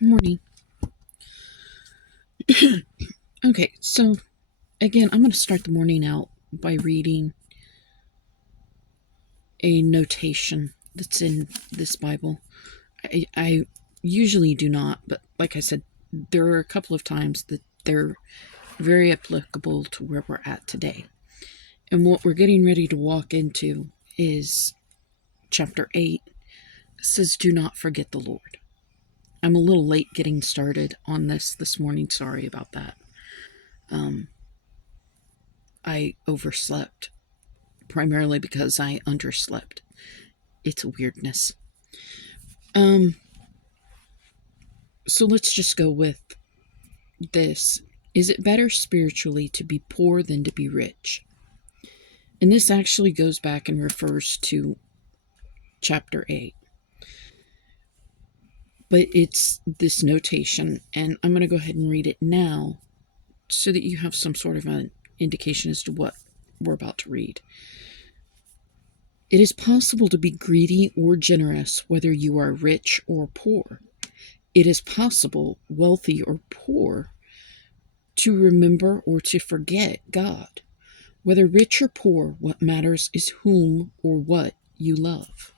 Morning. Okay, so again, I'm going to start the morning out by reading a notation that's in this Bible. I usually do not, but like I said, there are a couple of times that they're very applicable to where we're at today. And what we're getting ready to walk into is chapter 8. It says, "Do not forget the Lord." I'm a little late getting started on this morning. Sorry about that. I overslept, primarily because I underslept. It's a weirdness. So let's just go with this. Is it better spiritually to be poor than to be rich? And this actually goes back and refers to chapter 8. But it's this notation, and I'm going to go ahead and read it now so that you have some sort of an indication as to what we're about to read. It is possible to be greedy or generous whether you are rich or poor. It is possible, wealthy or poor, to remember or to forget God. Whether rich or poor, what matters is whom or what you love.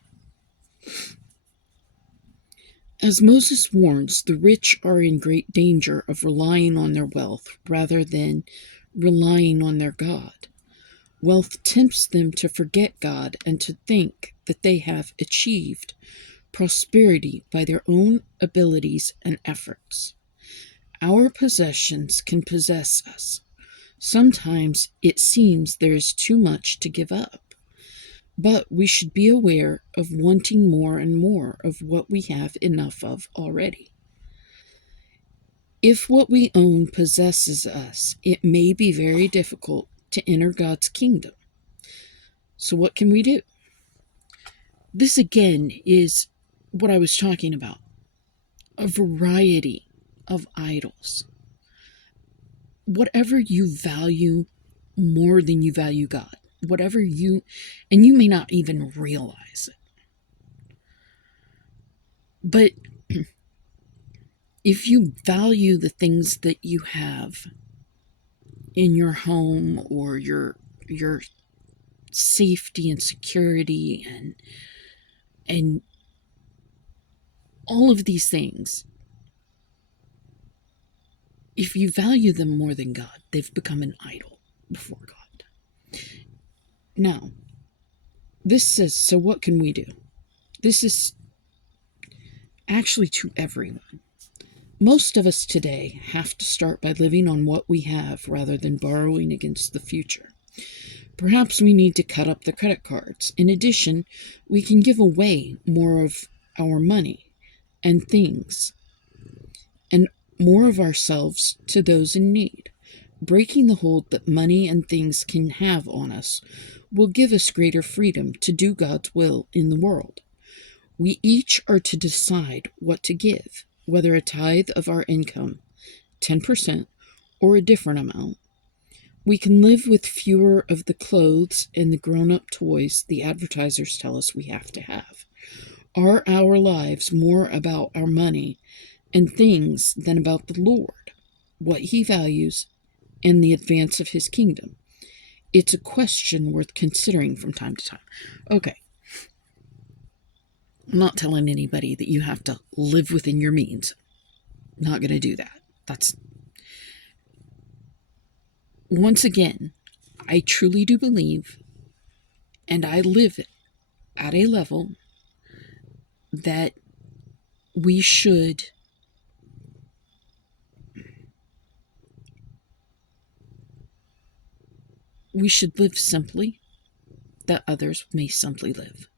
As Moses warns, the rich are in great danger of relying on their wealth rather than relying on their God. Wealth tempts them to forget God and to think that they have achieved prosperity by their own abilities and efforts. Our possessions can possess us. Sometimes it seems there is too much to give up, but we should be aware of wanting more and more of what we have enough of already. If what we own possesses us, it may be very difficult to enter God's kingdom. So what can we do? This again is what I was talking about. A variety of idols. Whatever you value more than you value God. And you may not even realize it. But if you value the things that you have in your home or your safety and security and all of these things, if you value them more than God, they've become an idol before God. Now, this says, so what can we do? This is actually to everyone. Most of us today have to start by living on what we have rather than borrowing against the future. Perhaps we need to cut up the credit cards. In addition, we can give away more of our money and things and more of ourselves to those in need. Breaking the hold that money and things can have on us will give us greater freedom to do God's will in the world. We each are to decide what to give, whether a tithe of our income, 10%, or a different amount. We can live with fewer of the clothes and the grown-up toys the advertisers tell us we have to have. Are our lives more about our money and things than about the Lord, what He values, and the advance of His kingdom? It's a question worth considering from time to time. Okay. I'm not telling anybody that you have to live within your means. Not going to do that. Once again, I truly do believe, and I live at a level that we should live simply, that others may simply live.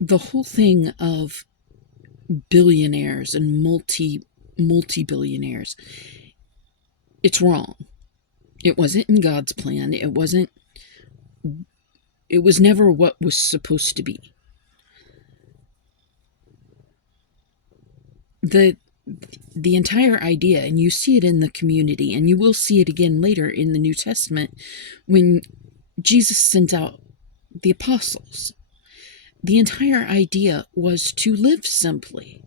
The whole thing of billionaires and multi-billionaires, it's wrong. It wasn't in God's plan. It was never what was supposed to be. The entire idea, and you see it in the community, and you will see it again later in the New Testament when Jesus sent out the apostles. The entire idea was to live simply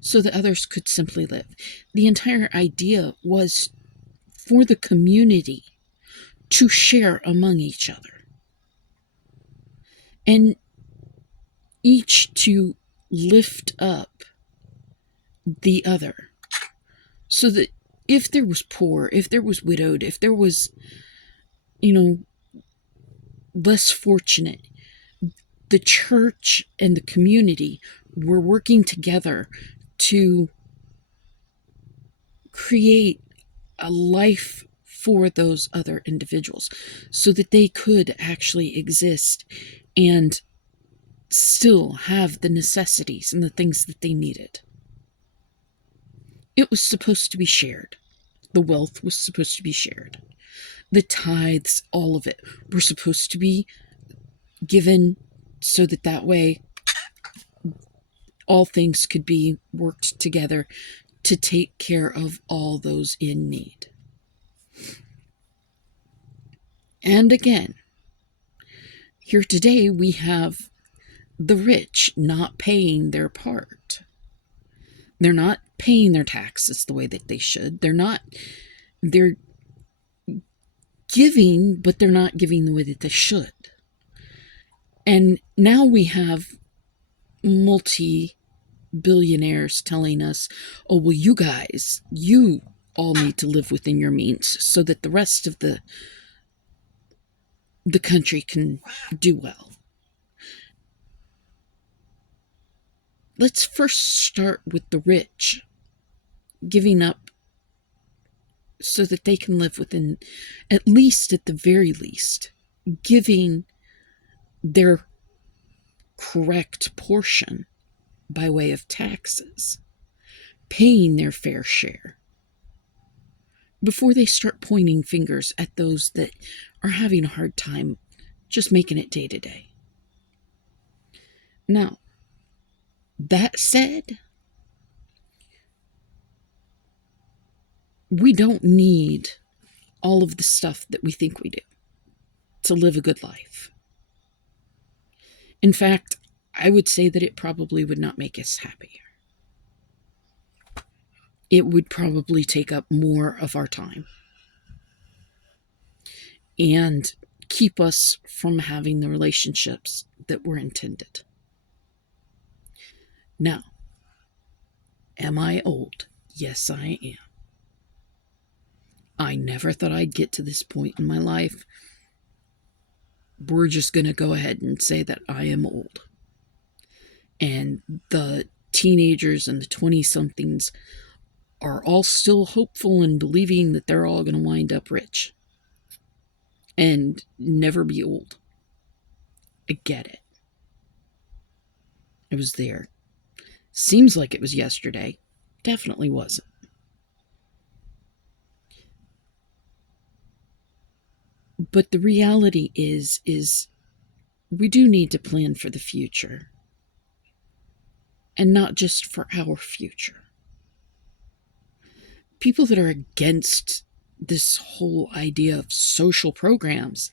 so that others could simply live. The entire idea was for the community to share among each other and each to lift up the other, so that if there was poor, if there was widowed, if there was, less fortunate, the church and the community were working together to create a life for those other individuals so that they could actually exist and still have the necessities and the things that they needed. It was supposed to be shared. The wealth was supposed to be shared. The tithes, all of it, were supposed to be given so that way all things could be worked together to take care of all those in need. And again, here today we have the rich not paying their part. They're not paying their taxes the way that they should. They're giving, but they're not giving the way that they should. And now we have multi-billionaires telling us, oh, well, you guys, you all need to live within your means so that the rest of the country can do well. Let's first start with the rich giving up so that they can live within, at least at the very least, giving their correct portion by way of taxes, paying their fair share, before they start pointing fingers at those that are having a hard time just making it day to day. Now, that said, we don't need all of the stuff that we think we do to live a good life. In fact, I would say that it probably would not make us happier. It would probably take up more of our time and keep us from having the relationships that were intended. Now, am I old? Yes, I am. I never thought I'd get to this point in my life. We're just going to go ahead and say that I am old. And the teenagers and the 20-somethings are all still hopeful and believing that they're all going to wind up rich and never be old. I get it. I was there. Seems like it was yesterday. Definitely wasn't. But the reality is we do need to plan for the future. And not just for our future. People that are against this whole idea of social programs,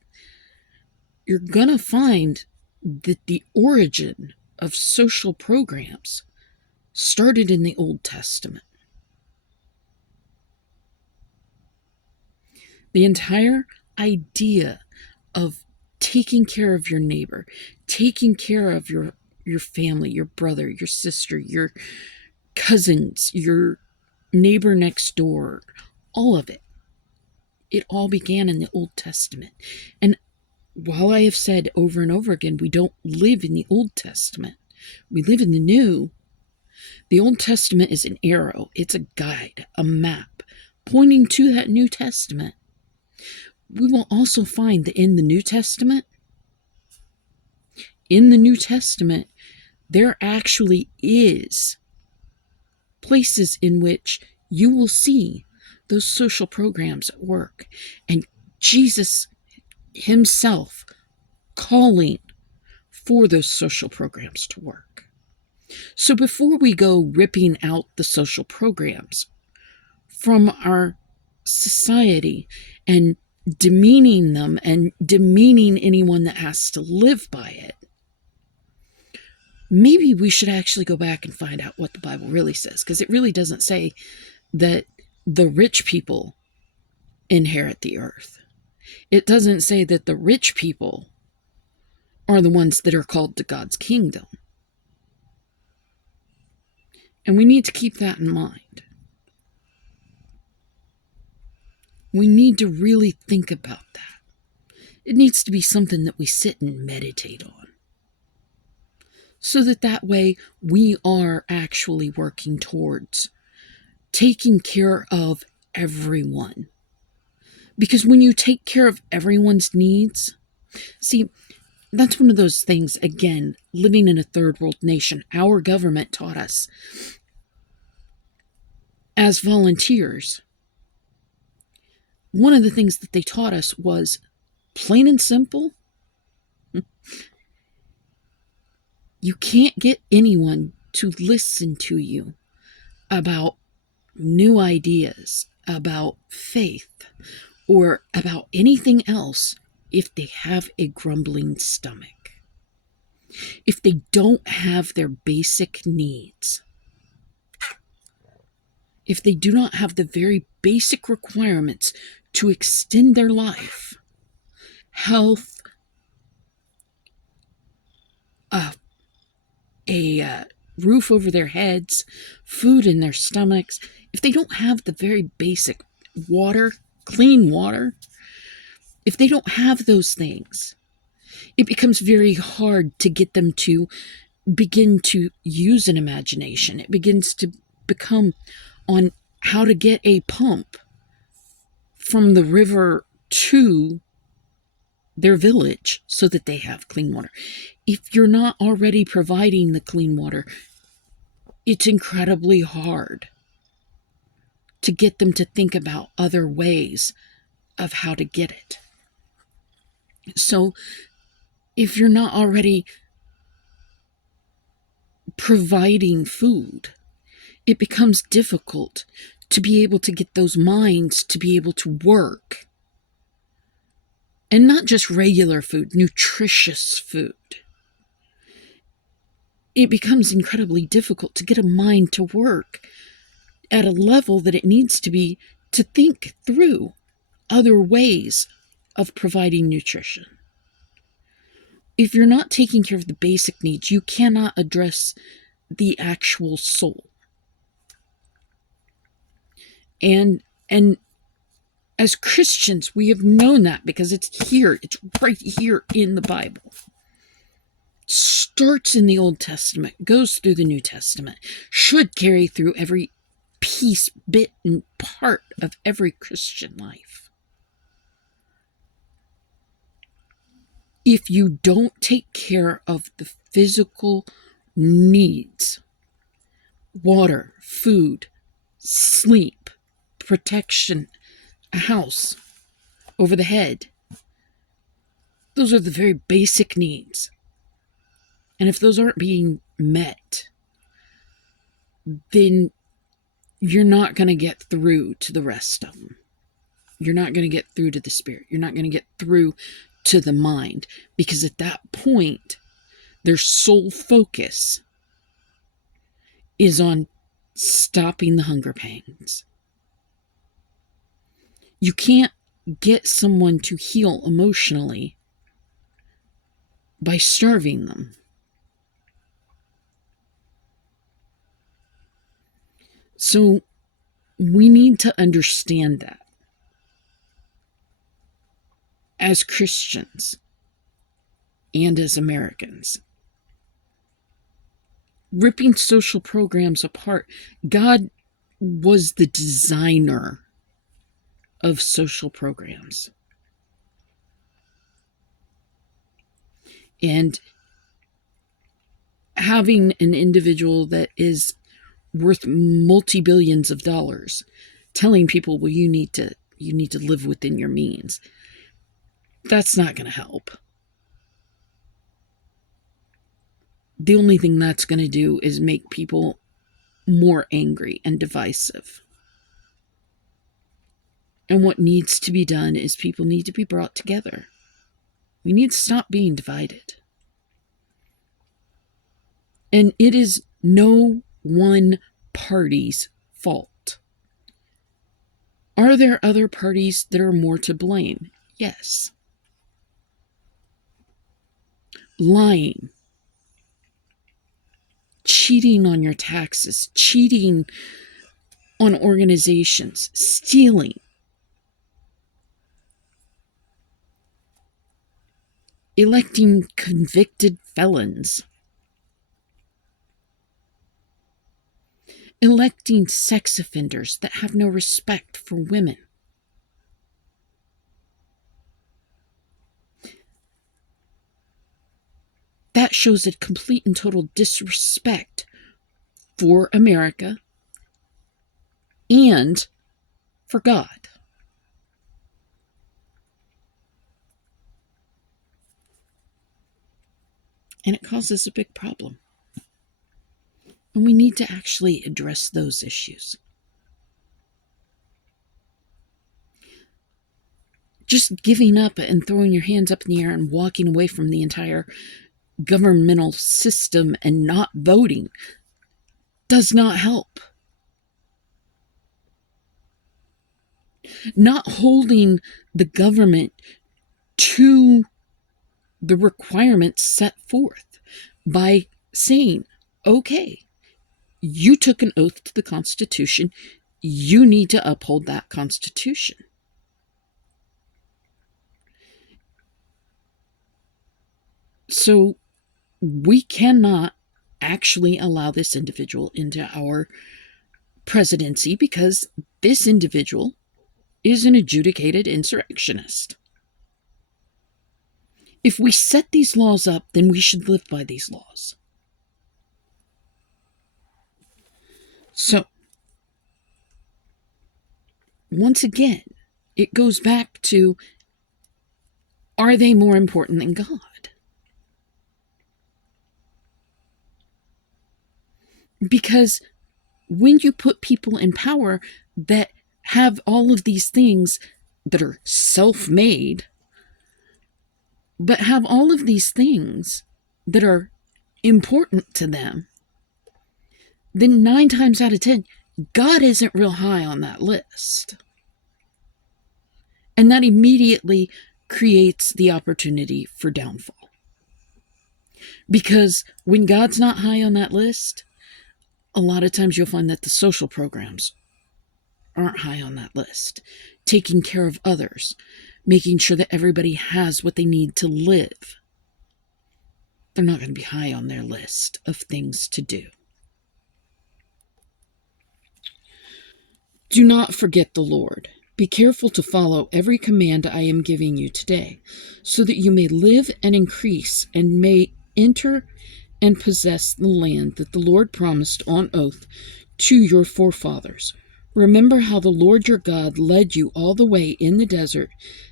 you're gonna find that the origin of social programs started in the Old Testament. The entire idea of taking care of your neighbor, taking care of your family, your brother, your sister, your cousins, your neighbor next door, all of it. It all began in the Old Testament. And while I have said over and over again, we don't live in the Old Testament, we live in the New. The Old Testament is an arrow. It's a guide, a map, pointing to that New Testament. We will also find that in the New Testament, there actually is places in which you will see those social programs at work, and Jesus himself calling for those social programs to work. So before we go ripping out the social programs from our society and demeaning them and demeaning anyone that has to live by it, maybe we should actually go back and find out what the Bible really says, because it really doesn't say that the rich people inherit the earth. It doesn't say that the rich people are the ones that are called to God's kingdom. And we need to keep that in mind. We need to really think about that. It needs to be something that we sit and meditate on, so that way we are actually working towards taking care of everyone. Because when you take care of everyone's needs, see, that's one of those things, again, living in a third world nation, our government taught us as volunteers. One of the things that they taught us was, plain and simple, you can't get anyone to listen to you about new ideas, about faith, or about anything else if they have a grumbling stomach. If they don't have their basic needs. If they do not have the very basic requirements to extend their life, health, a roof over their heads, food in their stomachs, if they don't have the very basic water, clean water, if they don't have those things, it becomes very hard to get them to begin to use an imagination. It begins to become on how to get a pump from the river to their village so that they have clean water. If you're not already providing the clean water, it's incredibly hard to get them to think about other ways of how to get it. So if you're not already providing food, it becomes difficult to be able to get those minds to be able to work. And not just regular food, nutritious food. It becomes incredibly difficult to get a mind to work at a level that it needs to be to think through other ways of providing nutrition. If you're not taking care of the basic needs, you cannot address the actual soul. And as Christians, we have known that because it's here. It's right here in the Bible. It starts in the Old Testament, goes through the New Testament, should carry through every piece, bit, and part of every Christian life. If you don't take care of the physical needs, water, food, sleep, protection, a house over the head, those are the very basic needs. And if those aren't being met, then you're not going to get through to the rest of them. You're not going to get through to the spirit. You're not going to get through to the mind, because at that point, their sole focus is on stopping the hunger pangs. You can't get someone to heal emotionally by starving them. So we need to understand that as Christians and as Americans. Ripping social programs apart, God was the designer of social programs. And having an individual that is worth multi-billions of dollars telling people, well, you need to live within your means, that's not going to help. The only thing that's going to do is make people more angry and divisive. And what needs to be done is people need to be brought together. We need to stop being divided. And it is no one party's fault. Are there other parties that are more to blame? Yes. Lying, cheating on your taxes, cheating on organizations, stealing, electing convicted felons, electing sex offenders that have no respect for women. That shows a complete and total disrespect for America and for God. And it causes a big problem. And we need to actually address those issues. Just giving up and throwing your hands up in the air and walking away from the entire governmental system and not voting does not help. Not holding the government to the requirements set forth by saying, okay, you took an oath to the Constitution, you need to uphold that Constitution. So we cannot actually allow this individual into our presidency because this individual is an adjudicated insurrectionist. If we set these laws up, then we should live by these laws. So, once again, it goes back to, are they more important than God? Because when you put people in power that have all of these things that are self-made, but have all of these things that are important to them, then 9 times out of 10, God isn't real high on that list. And that immediately creates the opportunity for downfall. Because when God's not high on that list, a lot of times you'll find that the social programs aren't high on that list. Taking care of others, making sure that everybody has what they need to live. They're not going to be high on their list of things to do. Do not forget the Lord. Be careful to follow every command I am giving you today, so that you may live and increase and may enter and possess the land that the Lord promised on oath to your forefathers. Remember how the Lord your God led you all the way in the desert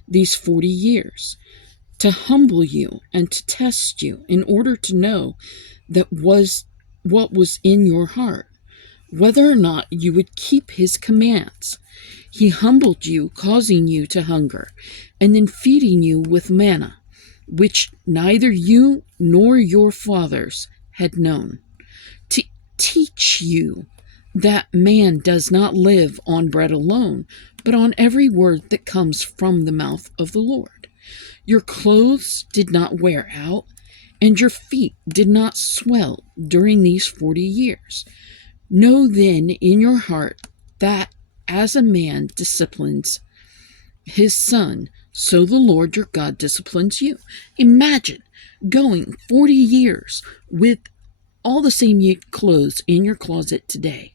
these 40 years, to humble you and to test you in order to know what was in your heart, whether or not you would keep his commands. He humbled you, causing you to hunger, and then feeding you with manna, which neither you nor your fathers had known, to teach you that man does not live on bread alone, but on every word that comes from the mouth of the Lord. Your clothes did not wear out, and your feet did not swell during these 40 years. Know then in your heart that as a man disciplines his son, so the Lord your God disciplines you. Imagine going 40 years with all the same clothes in your closet today.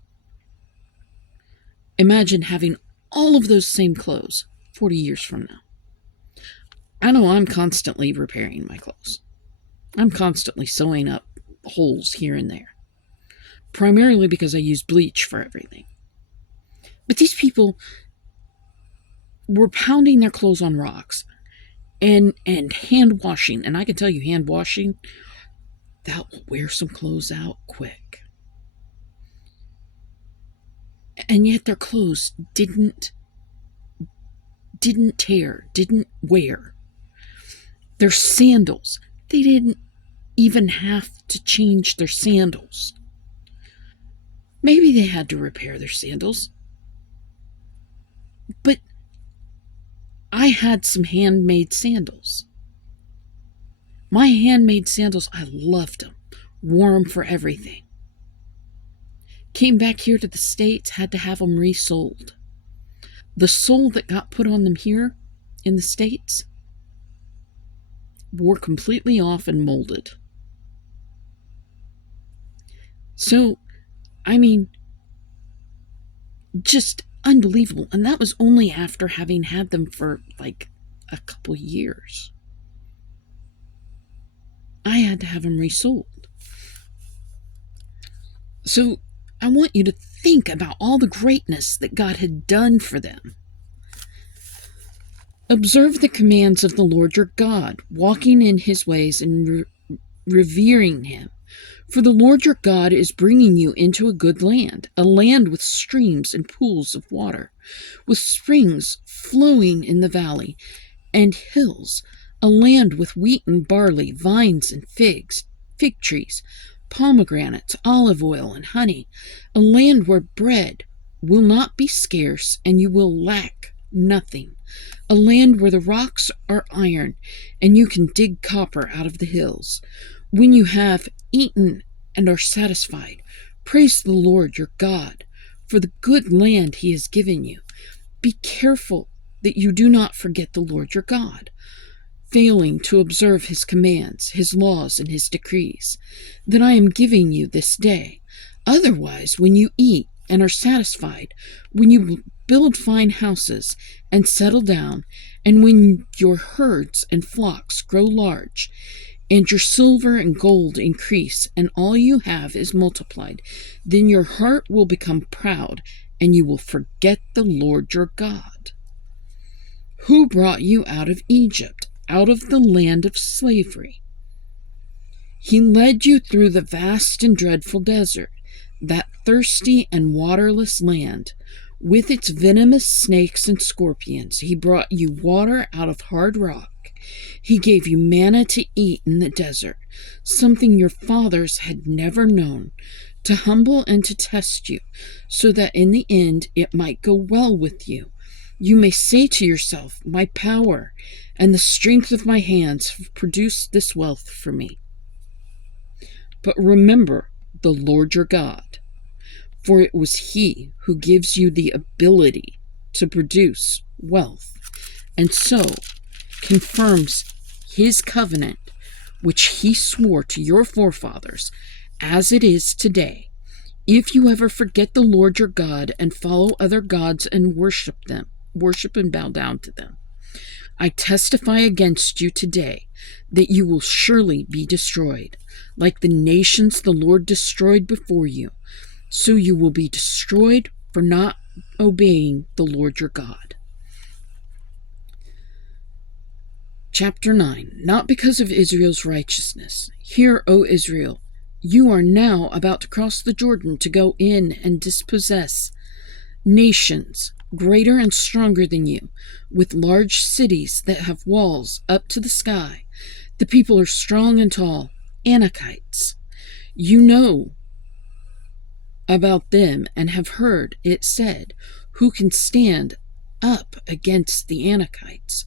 Imagine having all of those same clothes 40 years from now. I know I'm constantly repairing my clothes. I'm constantly sewing up holes here and there. Primarily because I use bleach for everything. But these people were pounding their clothes on rocks and hand washing. And I can tell you, hand washing, that will wear some clothes out quick. And yet their clothes didn't tear, didn't wear. Their sandals, they didn't even have to change their sandals. Maybe they had to repair their sandals. But I had some handmade sandals. My handmade sandals, I loved them. Wore them for everything. Came back here to the States, had to have them resoled. The sole that got put on them here in the States wore completely off and molded. So, I mean, just unbelievable. And that was only after having had them for like a couple years. I had to have them resold. So I want you to think about all the greatness that God had done for them. Observe the commands of the Lord your God, walking in his ways and revering him. For the Lord your God is bringing you into a good land, a land with streams and pools of water, with springs flowing in the valley, and hills, a land with wheat and barley, vines and fig trees, pomegranates, olive oil, and honey, a land where bread will not be scarce and you will lack nothing, a land where the rocks are iron and you can dig copper out of the hills. When you have eaten and are satisfied, praise the Lord your God for the good land he has given you. Be careful that you do not forget the Lord your God, failing to observe his commands, his laws, and his decrees, that I am giving you this day. Otherwise, when you eat and are satisfied, when you build fine houses and settle down, and when your herds and flocks grow large, and your silver and gold increase, and all you have is multiplied, then your heart will become proud, and you will forget the Lord your God, who brought you out of Egypt, out of the land of slavery. He led you through the vast and dreadful desert, that thirsty and waterless land, with its venomous snakes and scorpions. He brought you water out of hard rock. He gave you manna to eat in the desert, something your fathers had never known, to humble and to test you, so that in the end it might go well with you. You may say to yourself, my power and the strength of my hands have produced this wealth for me. But remember the Lord your God, for it was he who gives you the ability to produce wealth, and so confirms his covenant which he swore to your forefathers, as it is today. If you ever forget the Lord your God and follow other gods and worship and bow down to them, I testify against you today that you will surely be destroyed, like the nations the Lord destroyed before you. So you will be destroyed for not obeying the Lord your God. Chapter 9. Not because of Israel's righteousness. Hear, O Israel, you are now about to cross the Jordan to go in and dispossess nations greater and stronger than you, with large cities that have walls up to the sky. The people are strong and tall, Anakites. You know about them and have heard it said, who can stand up against the Anakites?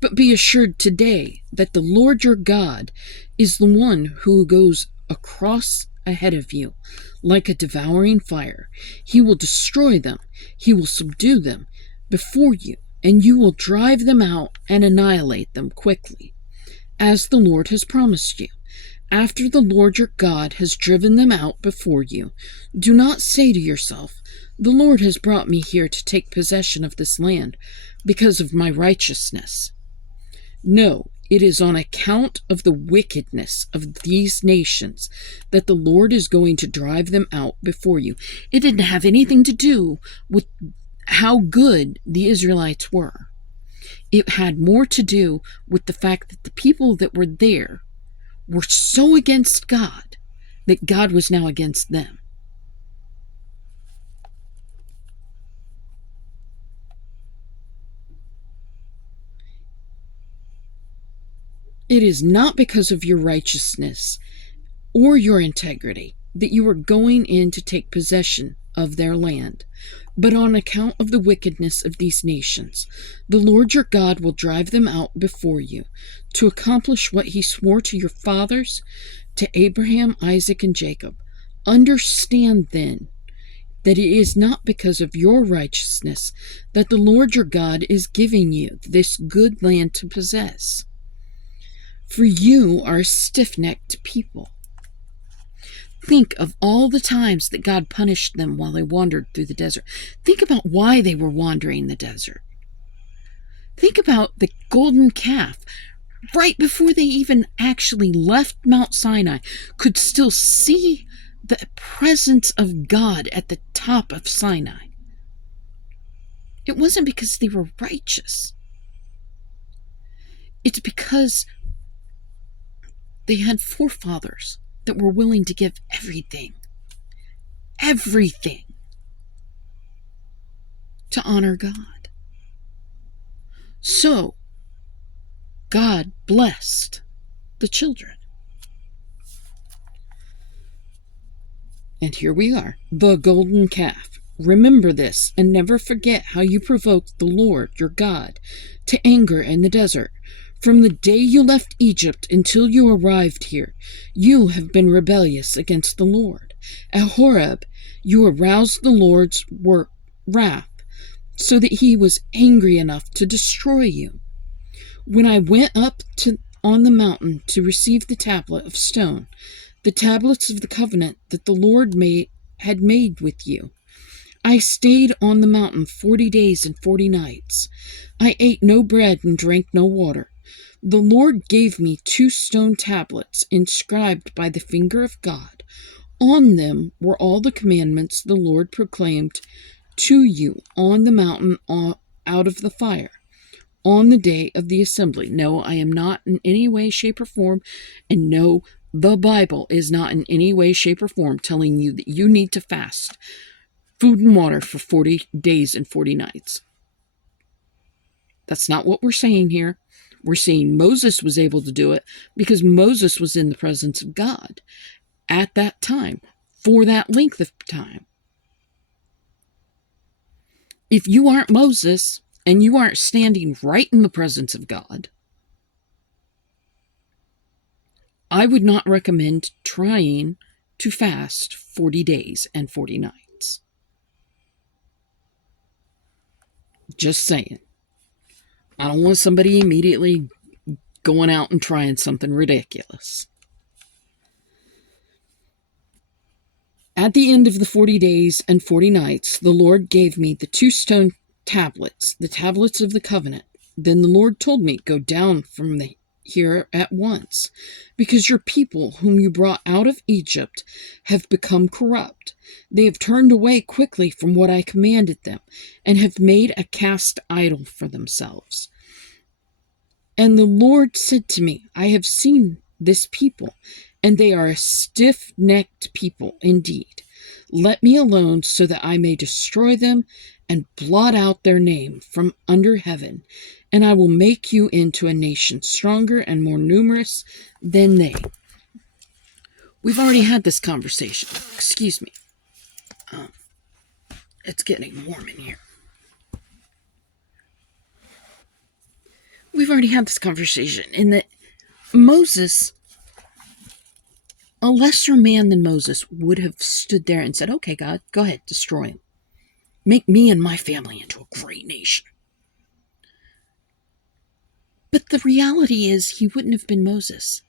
But be assured today that the Lord your God is the one who goes across ahead of you like a devouring fire. He will destroy them. He will subdue them before you, and you will drive them out and annihilate them quickly, as the Lord has promised you. After the Lord your God has driven them out before you, do not say to yourself, the Lord has brought me here to take possession of this land because of my righteousness. No, it is on account of the wickedness of these nations that the Lord is going to drive them out before you. It didn't have anything to do with how good the Israelites were. It had more to do with the fact that the people that were there were so against God that God was now against them. it is not because of your righteousness or your integrity that you are going in to take possession of their land, but on account of the wickedness of these nations. The Lord your God will drive them out before you to accomplish what he swore to your fathers, to Abraham, Isaac, and Jacob. Understand then that it is not because of your righteousness that the Lord your God is giving you this good land to possess. For you are a stiff-necked people. Think of all the times that God punished them while they wandered through the desert. Think about why they were wandering the desert. Think about the golden calf. Right before they even actually left Mount Sinai, could still see the presence of God at the top of Sinai. It wasn't because they were righteous. It's because they had forefathers that were willing to give everything to honor God. So, God blessed the children. And here we are, the golden calf. Remember this and never forget how you provoked the Lord your God to anger in the desert. From the day you left Egypt until you arrived here, you have been rebellious against the Lord. At Horeb, you aroused the Lord's wrath so that he was angry enough to destroy you. When I went up on the mountain to receive the tablet of stone, the tablets of the covenant that the Lord had made with you, I stayed on the mountain 40 days and 40 nights. I ate no bread and drank no water. The Lord gave me 2 stone tablets inscribed by the finger of God. On them were all the commandments the Lord proclaimed to you on the mountain out of the fire on the day of the assembly. No, I am not in any way, shape, or form, and no, the Bible is not in any way, shape, or form telling you that you need to fast food and water for 40 days and 40 nights. That's not what we're saying here. We're saying Moses was able to do it because Moses was in the presence of God at that time for that length of time. If you aren't Moses and you aren't standing right in the presence of God, I would not recommend trying to fast 40 days and 40 nights. Just saying. I don't want somebody immediately going out and trying something ridiculous. At the end of the 40 days and 40 nights, the Lord gave me the 2 stone tablets, the tablets of the covenant. Then the Lord told me, go down from here at once, because your people whom you brought out of Egypt have become corrupt. They have turned away quickly from what I commanded them, and have made a cast idol for themselves. And the Lord said to me, I have seen this people, and they are a stiff-necked people indeed. Let me alone so that I may destroy them and blot out their name from under heaven, and I will make you into a nation stronger and more numerous than they. We've already had this conversation. Excuse me. It's getting warm in here. We've already had this conversation in that Moses, a lesser man than Moses, would have stood there and said, okay, God, go ahead, destroy him. Make me and my family into a great nation. But the reality is he wouldn't have been Moses.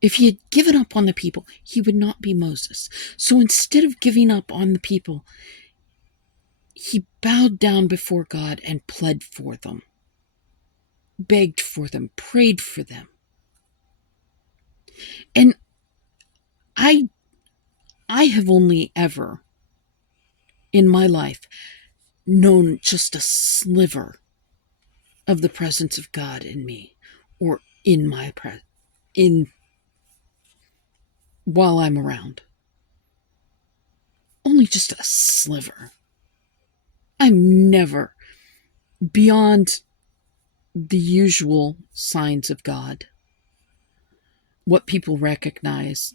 If he had given up on the people, he would not be Moses. So instead of giving up on the people, he bowed down before God and pled for them, begged for them, prayed for them. And I have only ever in my life known just a sliver of the presence of God in me, or in my while I'm around. Only just a sliver. I'm never beyond the usual signs of God. what people recognize,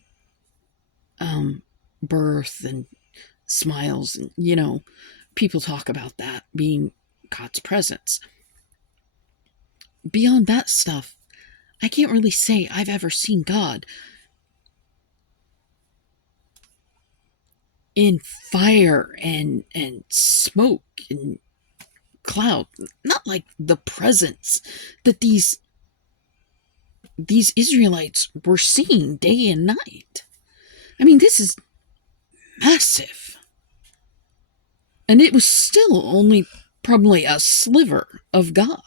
birth and smiles, and people talk about that being God's presence. Beyond that stuff, I can't really say I've ever seen God in fire and smoke and cloud. Not like the presence that these Israelites were seeing day and night. I mean, this is massive. And it was still only probably a sliver of God.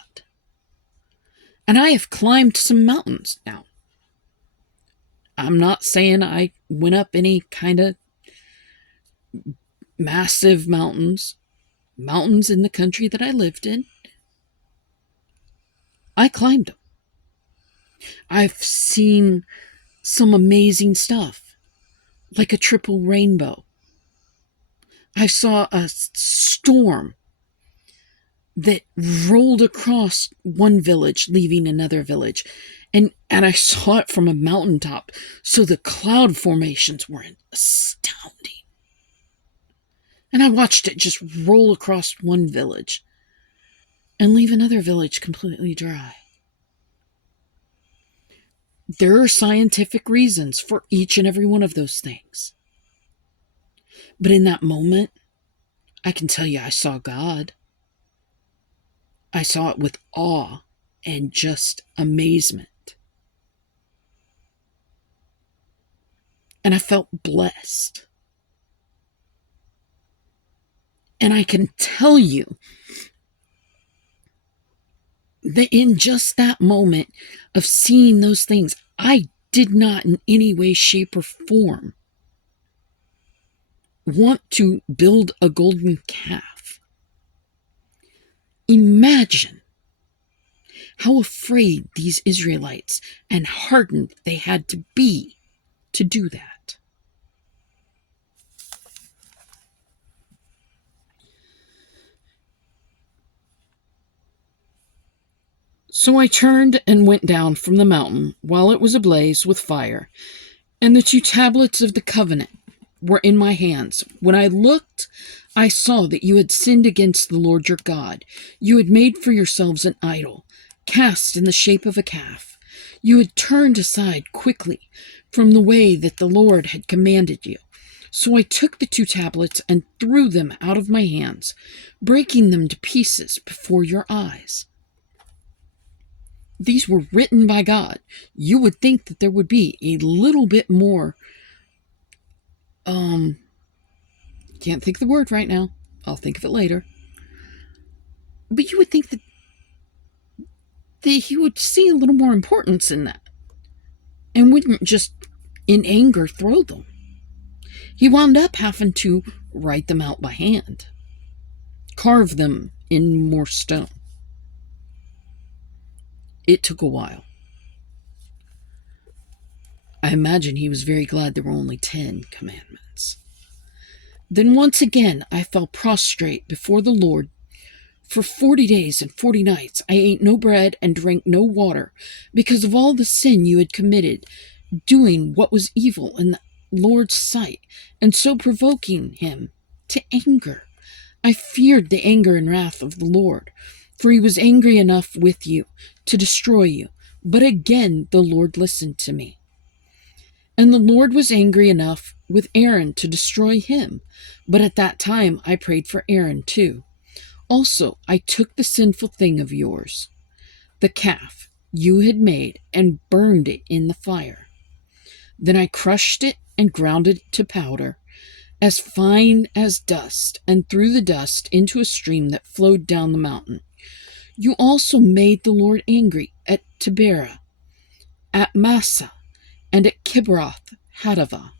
And I have climbed some mountains now. I'm not saying I went up any kind of massive mountains in the country that I lived in. I climbed them. I've seen some amazing stuff, like a triple rainbow. I saw a storm that rolled across one village, leaving another village. And I saw it from a mountaintop, so the cloud formations were astounding. And I watched it just roll across one village and leave another village completely dry. There are scientific reasons for each and every one of those things. But in that moment, I can tell you I saw God. I saw it with awe and just amazement. And I felt blessed. And I can tell you that in just that moment of seeing those things, I did not in any way, shape, or form want to build a golden calf. Imagine how afraid these Israelites and hardened they had to be to do that. So I turned and went down from the mountain while it was ablaze with fire, and the 2 tablets of the covenant were in my hands. When I looked, I saw that you had sinned against the Lord your God. You had made for yourselves an idol, cast in the shape of a calf. You had turned aside quickly from the way that the Lord had commanded you. So I took the 2 tablets and threw them out of my hands, breaking them to pieces before your eyes. These were written by God. You would think that there would be a little bit more, can't think of the word right now. I'll think of it later. But you would think that he would see a little more importance in that and wouldn't just in anger throw them. He wound up having to write them out by hand, carve them in more stone. It took a while. I imagine he was very glad there were only 10 commandments. Then once again I fell prostrate before the Lord. For 40 days and 40 nights I ate no bread and drank no water, because of all the sin you had committed, doing what was evil in the Lord's sight, and so provoking him to anger. I feared the anger and wrath of the Lord, for he was angry enough with you to destroy you. But again the Lord listened to me. And the Lord was angry enough with Aaron to destroy him. But at that time I prayed for Aaron too. Also I took the sinful thing of yours, the calf you had made, and burned it in the fire. Then I crushed it and ground it to powder, as fine as dust, and threw the dust into a stream that flowed down the mountain. You also made the Lord angry at Taberah, at Massah, and at Kibroth Hattaavah.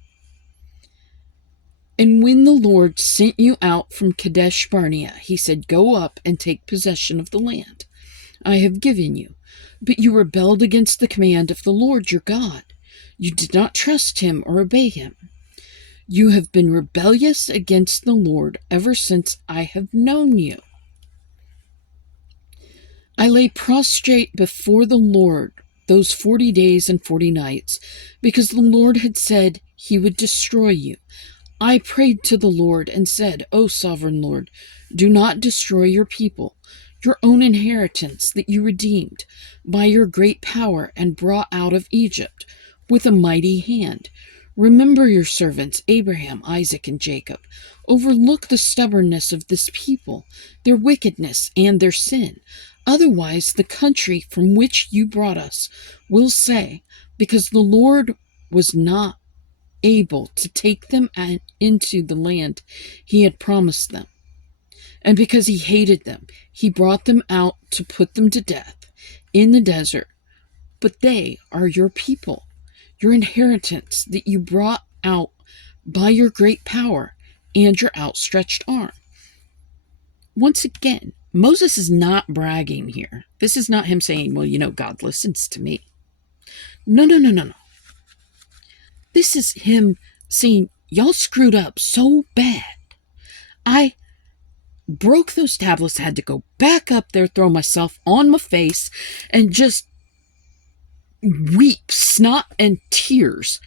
And when the Lord sent you out from Kadesh Barnea, he said, "Go up and take possession of the land I have given you." But you rebelled against the command of the Lord your God. You did not trust him or obey him. You have been rebellious against the Lord ever since I have known you. I lay prostrate before the Lord those 40 days and 40 nights, because the Lord had said he would destroy you. I prayed to the Lord and said, O sovereign Lord, do not destroy your people, your own inheritance that you redeemed by your great power and brought out of Egypt with a mighty hand. Remember your servants, Abraham, Isaac, and Jacob. Overlook the stubbornness of this people, their wickedness, and their sin. Otherwise, the country from which you brought us will say, because the Lord was not able to take them into the land he had promised them, and because he hated them, he brought them out to put them to death in the desert. But they are your people, your inheritance that you brought out by your great power and your outstretched arm. Once again, Moses is not bragging here. This is not him saying, well, God listens to me. No. This is him saying, y'all screwed up so bad. I broke those tablets, had to go back up there, throw myself on my face, and just weep snot and tears,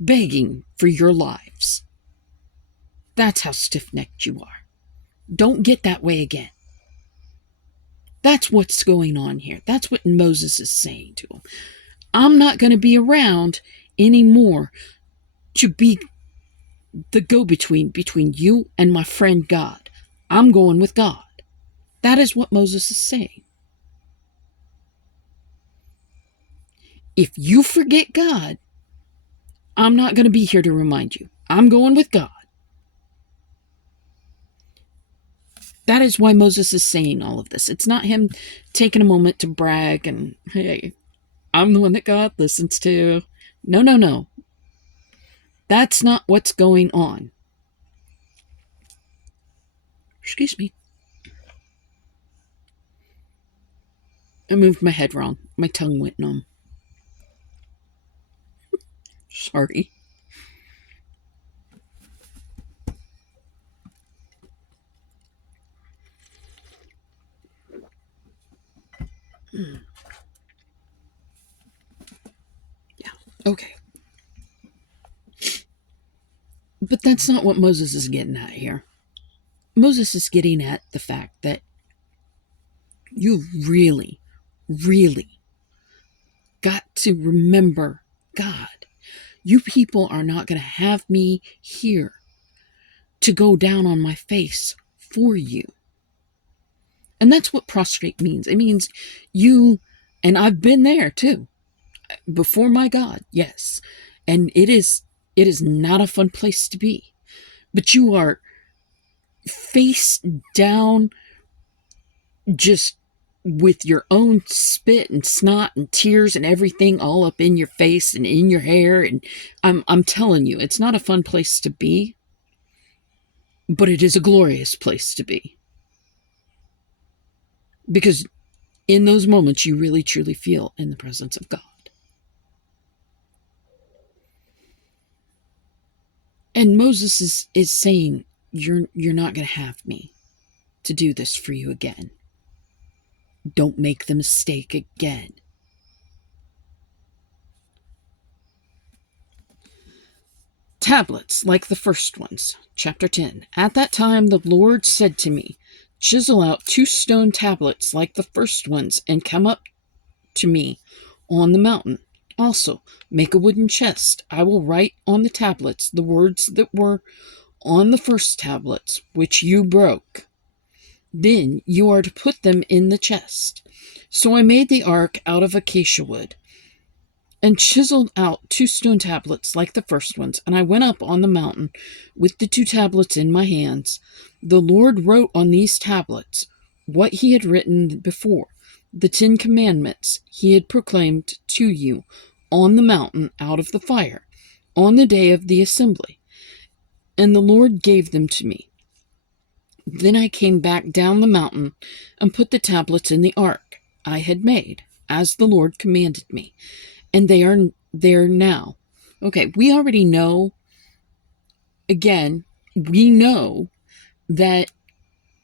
begging for your lives. That's how stiff-necked you are. Don't get that way again. That's what's going on here. That's what Moses is saying to him. I'm not going to be around anymore to be the go-between between you and my friend God. I'm going with God. That is what Moses is saying. If you forget God, I'm not going to be here to remind you. I'm going with God. That is why Moses is saying all of this. It's not him taking a moment to brag and, hey, I'm the one that God listens to. No. That's not what's going on. Excuse me. I moved my head wrong. My tongue went numb. Sorry. Yeah, okay. But that's not what Moses is getting at here. Moses is getting at the fact that you really, really got to remember God. You people are not going to have me here to go down on my face for you. And that's what prostrate means. It means you, and I've been there too, before my God, yes. And it is not a fun place to be. But you are face down, just with your own spit and snot and tears and everything all up in your face and in your hair. And I'm telling you, it's not a fun place to be, but it is a glorious place to be. Because in those moments, you really truly feel in the presence of God. And Moses is saying, you're not going to have me to do this for you again. Don't make the mistake again. Tablets like the first ones. Chapter 10. At that time the Lord said to me, chisel out 2 stone tablets like the first ones and come up to me on the mountain. Also, make a wooden chest. I will write on the tablets the words that were on the first tablets, which you broke. Then you are to put them in the chest. So I made the ark out of acacia wood and chiseled out 2 stone tablets like the first ones, and I went up on the mountain with the 2 tablets in my hands. The Lord wrote on these tablets what he had written before, the 10 commandments he had proclaimed to you on the mountain out of the fire, on the day of the assembly. And the Lord gave them to me. Then I came back down the mountain and put the tablets in the ark I had made, as the Lord commanded me. And they are there now. Okay, we already know, again, we know that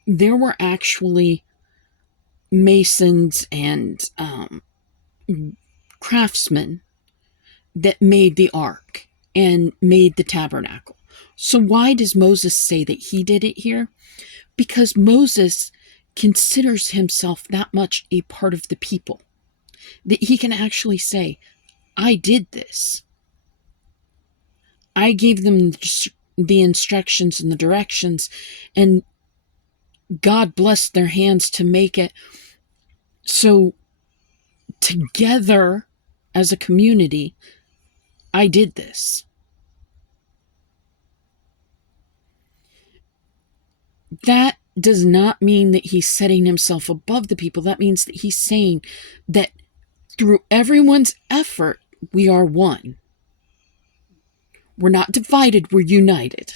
there were actually masons and craftsmen that made the ark and made the tabernacle. So why does Moses say that he did it here? Because Moses considers himself that much a part of the people, that he can actually say, I did this. I gave them the instructions and the directions, and God blessed their hands to make it. So together as a community, I did this. That does not mean that he's setting himself above the people. That means that he's saying that through everyone's effort, we are one. We're not divided, we're united.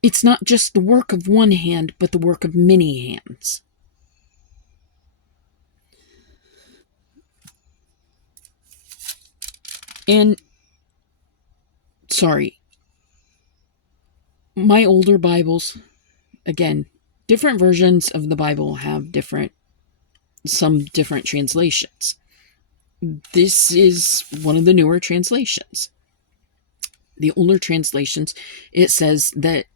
It's not just the work of one hand, but the work of many hands. And, sorry, my older Bibles, again, different versions of the Bible have some different translations. This is one of the newer translations. The older translations, it says that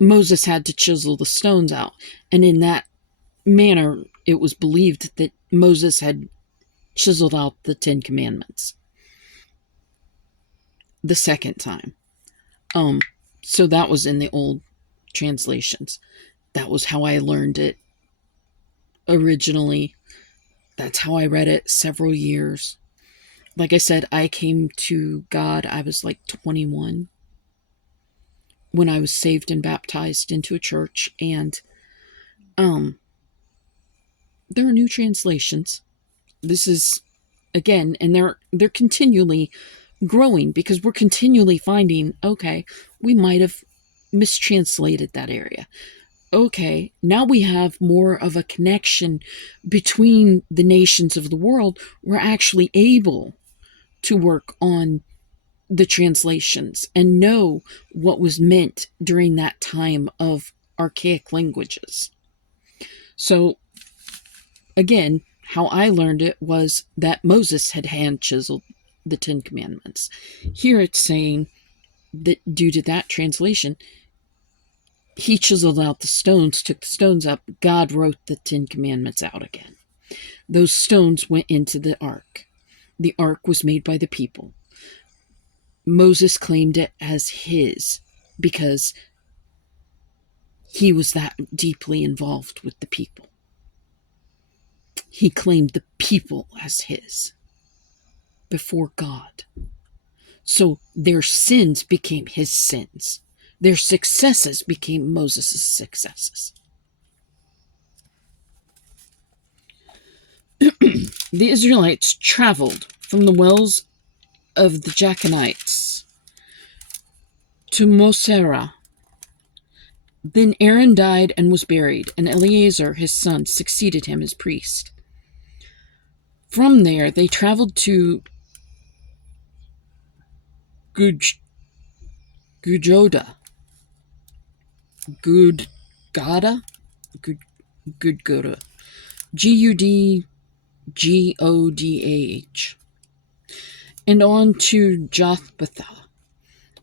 Moses had to chisel the stones out. And in that manner, it was believed that Moses had chiseled out the 10 Commandments the second time. So that was in the old translations. That was how I learned it originally. That's how I read it several years. Like I said, I came to God, I was like 21 when I was saved and baptized into a church. And there are new translations. This is, again, and they're continually growing, because we're continually finding, okay, we might have mistranslated that area. Okay, now we have more of a connection between the nations of the world. We're actually able to work on the translations and know what was meant during that time of archaic languages. So, again, how I learned it was that Moses had hand chiseled the 10 Commandments. Here it's saying that due to that translation, he chiseled out the stones, took the stones up. God wrote the 10 Commandments out again. Those stones went into the ark. The ark was made by the people. Moses claimed it as his because he was that deeply involved with the people. He claimed the people as his before God. So their sins became his sins. Their successes became Moses' successes. The Israelites traveled from the wells of the Jachanites to Moserah. Then Aaron died and was buried, and Eleazar, his son, succeeded him as priest. From there, they traveled to Gudgoda, Gudgodah, and on to Jothbatha,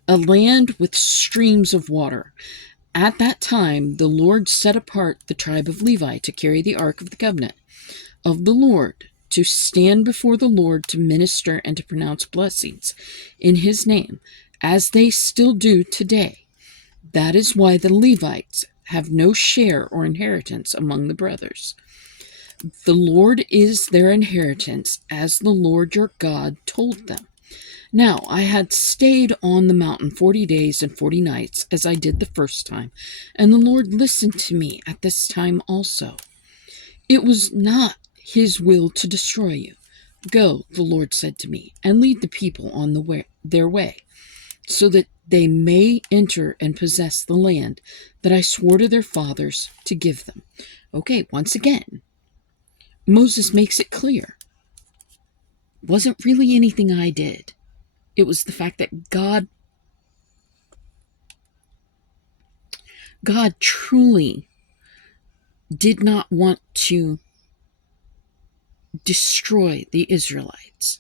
a land with streams of water. At that time, the Lord set apart the tribe of Levi to carry the ark of the covenant of the Lord, to stand before the Lord to minister and to pronounce blessings in his name, as they still do today. That is why the Levites have no share or inheritance among the brothers. The Lord is their inheritance, as the Lord your God told them. Now I had stayed on the mountain 40 days and 40 nights, as I did the first time, and the Lord listened to me at this time also. It was not his will to destroy you. Go, the Lord said to me, and lead the people on their way, so that they may enter and possess the land that I swore to their fathers to give them. Okay, once again, Moses makes it clear. It wasn't really anything I did. It was the fact that God truly did not want to destroy the Israelites.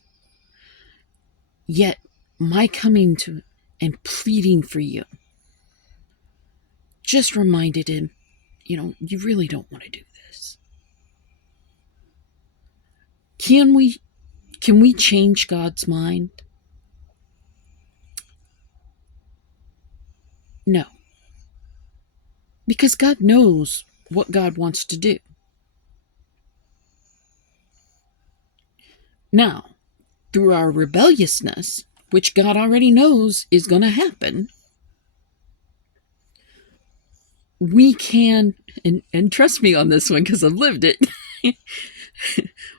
Yet my coming to and pleading for you just reminded him, you really don't want to do this. Can we change God's mind? No. Because God knows what God wants to do. Now, through our rebelliousness, which God already knows is going to happen, we can, and trust me on this one because I've lived it,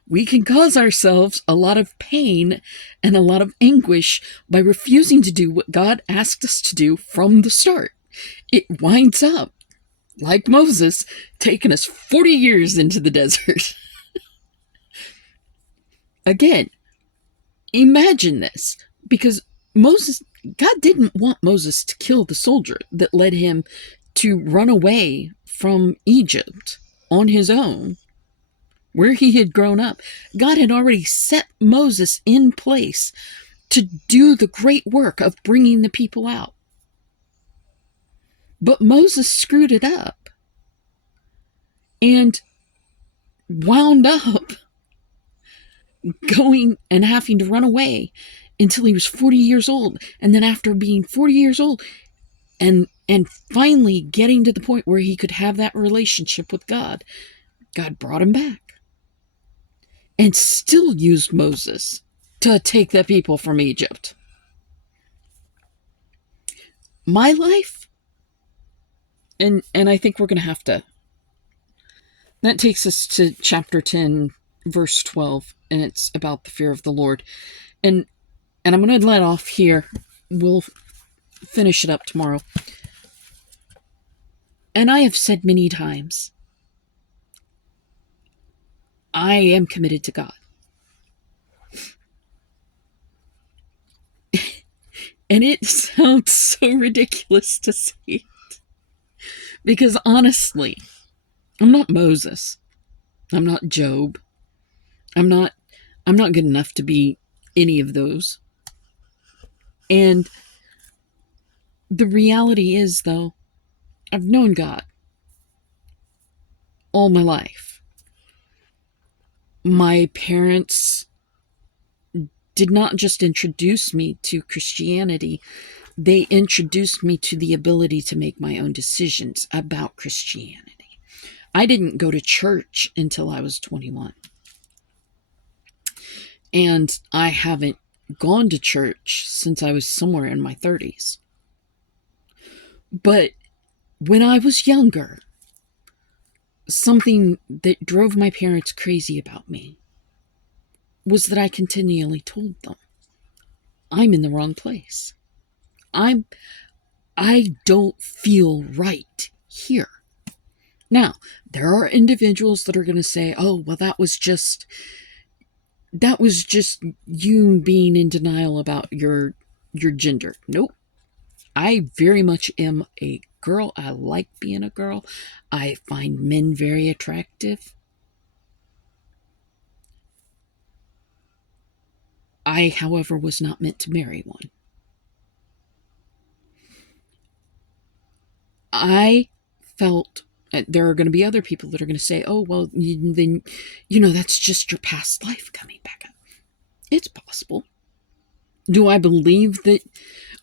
we can cause ourselves a lot of pain and a lot of anguish by refusing to do what God asked us to do from the start. It winds up, like Moses, taking us 40 years into the desert. Again, imagine this, because God didn't want Moses to kill the soldier that led him to run away from Egypt on his own, where he had grown up. God had already set Moses in place to do the great work of bringing the people out. But Moses screwed it up and wound up going and having to run away until he was 40 years old. And then after being 40 years old and finally getting to the point where he could have that relationship with God, God brought him back and still used Moses to take the people from Egypt. My life, and I think we're going to have to, that takes us to chapter 10, verse 12, and it's about the fear of the Lord. And I'm going to let off here. We'll finish it up tomorrow. And I have said many times, I am committed to God. And it sounds so ridiculous to say it. Because honestly, I'm not Moses. I'm not Job. I'm not good enough to be any of those. And the reality is, though, I've known God all my life. My parents did not just introduce me to Christianity, they introduced me to the ability to make my own decisions about Christianity. I didn't go to church until I was 21. And I haven't gone to church since I was somewhere in my 30s. But when I was younger, something that drove my parents crazy about me was that I continually told them, I'm in the wrong place. I don't feel right here. Now, there are individuals that are going to say, oh, well, that was just you being in denial about your gender. Nope. I very much am a girl. I like being a girl. I find men very attractive. I, however, was not meant to marry one. I felt, there are going to be other people that are going to say, oh, well, then, that's just your past life coming back up. It's possible. Do I believe that?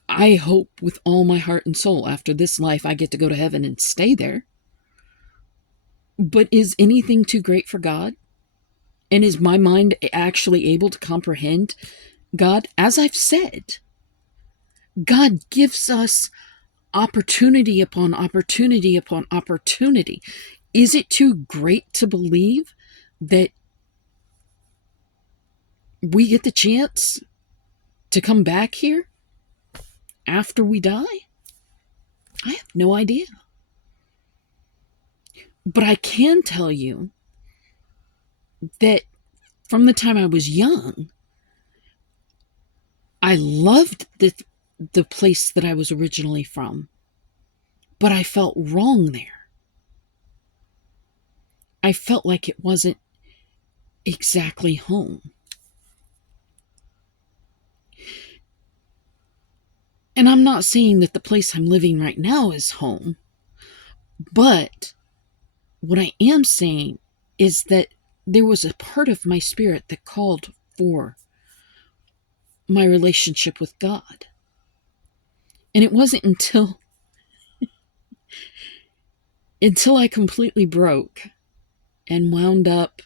I hope with all my heart and soul after this life I get to go to heaven and stay there. But is anything too great for God? And is my mind actually able to comprehend God? As I've said, God gives us opportunity upon opportunity upon opportunity. Is it too great to believe that we get the chance to come back here after we die? I have no idea. But I can tell you that from the time I was young, I loved the place that I was originally from, but I felt wrong there. I felt like it wasn't exactly home. And I'm not saying that the place I'm living right now is home, but what I am saying is that there was a part of my spirit that called for my relationship with God. And it wasn't until I completely broke and wound up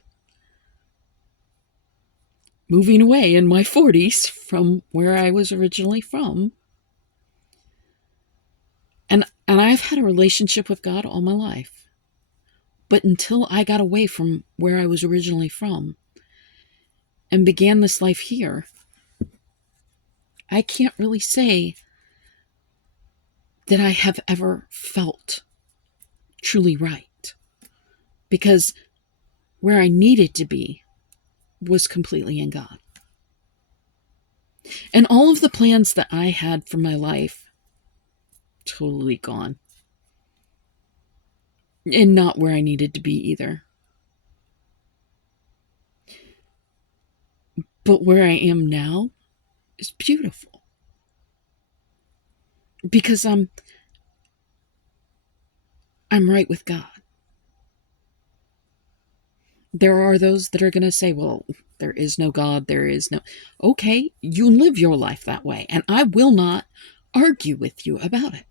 moving away in my 40s from where I was originally from. And I've had a relationship with God all my life. But until I got away from where I was originally from and began this life here, I can't really say that I have ever felt truly right. Because where I needed to be was completely in God. And all of the plans that I had for my life, totally gone. And not where I needed to be either. But where I am now is beautiful. Because I'm right with God. There are those that are going to say, well, there is no God, there is no... Okay, you live your life that way, and I will not argue with you about it.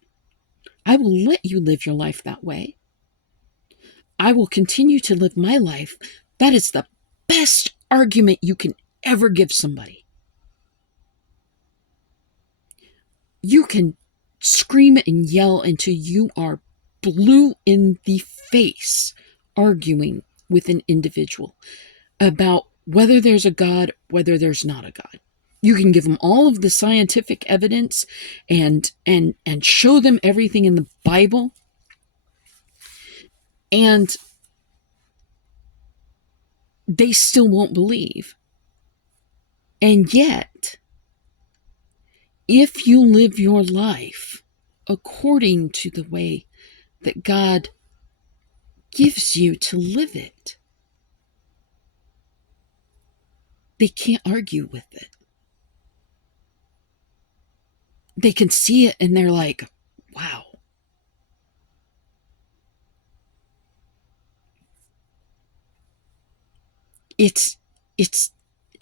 I will let you live your life that way. I will continue to live my life. That is the best argument you can ever give somebody. You can scream and yell until you are blue in the face arguing with an individual about whether there's a God, whether there's not a God. You can give them all of the scientific evidence and show them everything in the Bible, and they still won't believe. And yet, if you live your life according to the way that God gives you to live it, they can't argue with it. They can see it and they're like, wow. It's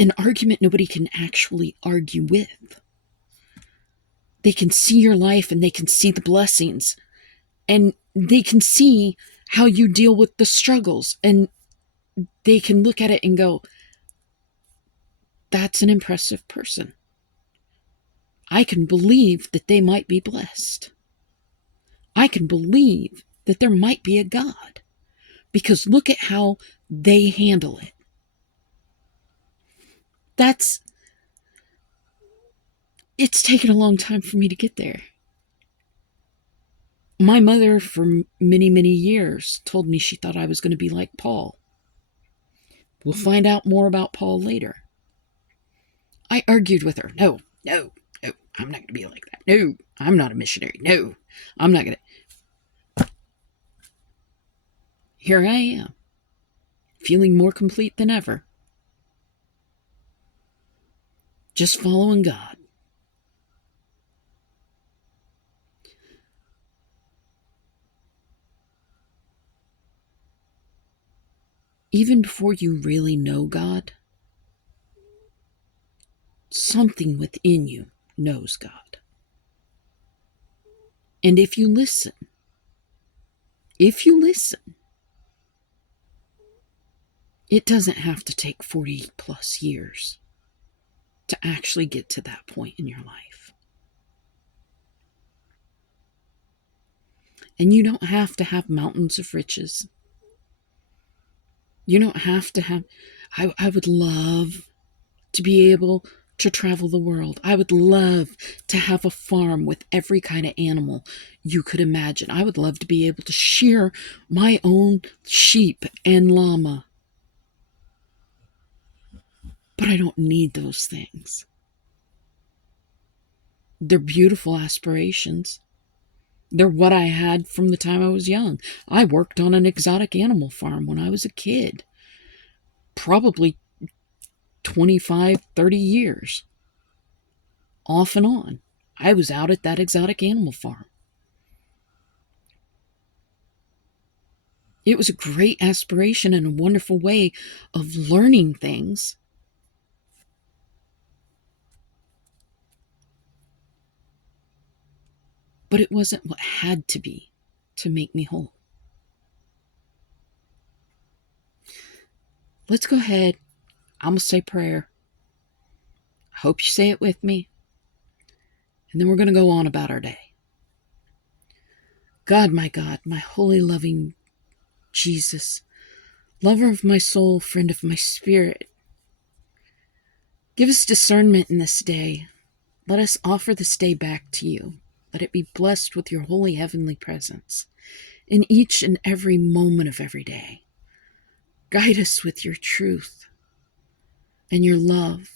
an argument nobody can actually argue with. They can see your life and they can see the blessings, and they can see how you deal with the struggles, and they can look at it and go, that's an impressive person. I can believe that they might be blessed. I can believe that there might be a God, because look at how they handle it. It's taken a long time for me to get there. My mother, for many, many years, told me she thought I was going to be like Paul. We'll find out more about Paul later. I argued with her. No, I'm not going to be like that. No, I'm not a missionary. No, I'm not going to. Here I am, feeling more complete than ever. Just following God. Even before you really know God, something within you knows God. And if you listen, it doesn't have to take 40 plus years to actually get to that point in your life. And you don't have to have mountains of riches. You don't have to have... I would love to be able to travel the world. I would love to have a farm with every kind of animal you could imagine. I would love to be able to shear my own sheep and llama. But I don't need those things. They're beautiful aspirations. They're what I had from the time I was young. I worked on an exotic animal farm when I was a kid. probably 25, 30 years, off and on. I was out at that exotic animal farm. It was a great aspiration and a wonderful way of learning things. But it wasn't what had to be to make me whole. Let's go ahead. I'm going to say prayer. I hope you say it with me. And then we're going to go on about our day. God, my holy, loving Jesus, lover of my soul, friend of my spirit, give us discernment in this day. Let us offer this day back to you. Let it be blessed with your holy heavenly presence in each and every moment of every day. Guide us with your truth and your love.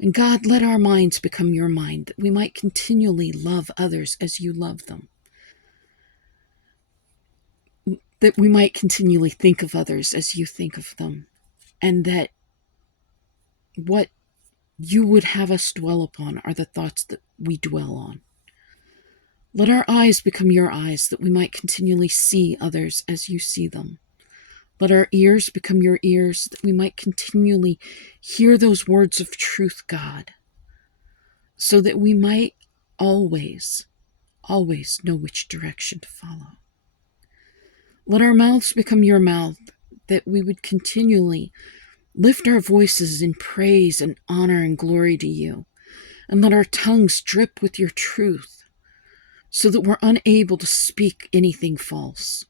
And God, let our minds become your mind, that we might continually love others as you love them. That we might continually think of others as you think of them. And that what you would have us dwell upon are the thoughts that we dwell on. Let our eyes become your eyes, that we might continually see others as you see them. Let our ears become your ears, that we might continually hear those words of truth, God, so that we might always know which direction to follow. Let our mouths become your mouth, that we would continually lift our voices in praise and honor and glory to you. And let our tongues drip with your truth, so that we're unable to speak anything false.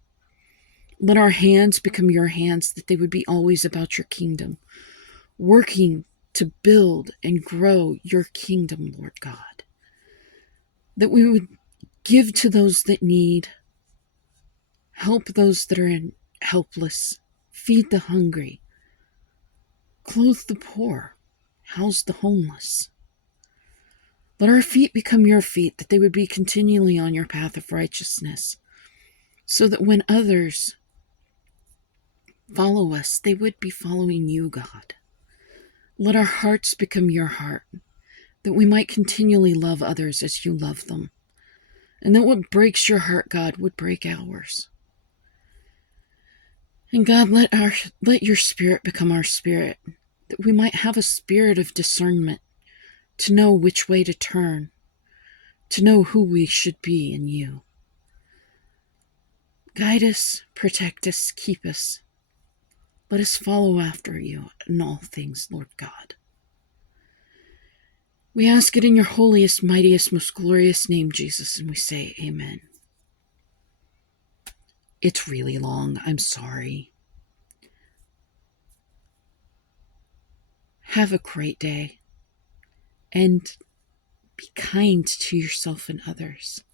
Let our hands become your hands, that they would be always about your kingdom, working to build and grow your kingdom, Lord God. That we would give to those that need, help those that are helpless, feed the hungry, clothe the poor, house the homeless. Let our feet become your feet, that they would be continually on your path of righteousness, so that when others follow us, they would be following you, God. Let our hearts become your heart, that we might continually love others as you love them, and that what breaks your heart, God, would break ours. And God, let your spirit become our spirit, that we might have a spirit of discernment, to know which way to turn, to know who we should be in you. Guide us, protect us, keep us. Let us follow after you in all things, Lord God. We ask it in your holiest, mightiest, most glorious name, Jesus, and we say amen. It's really long. I'm sorry. Have a great day, and be kind to yourself and others.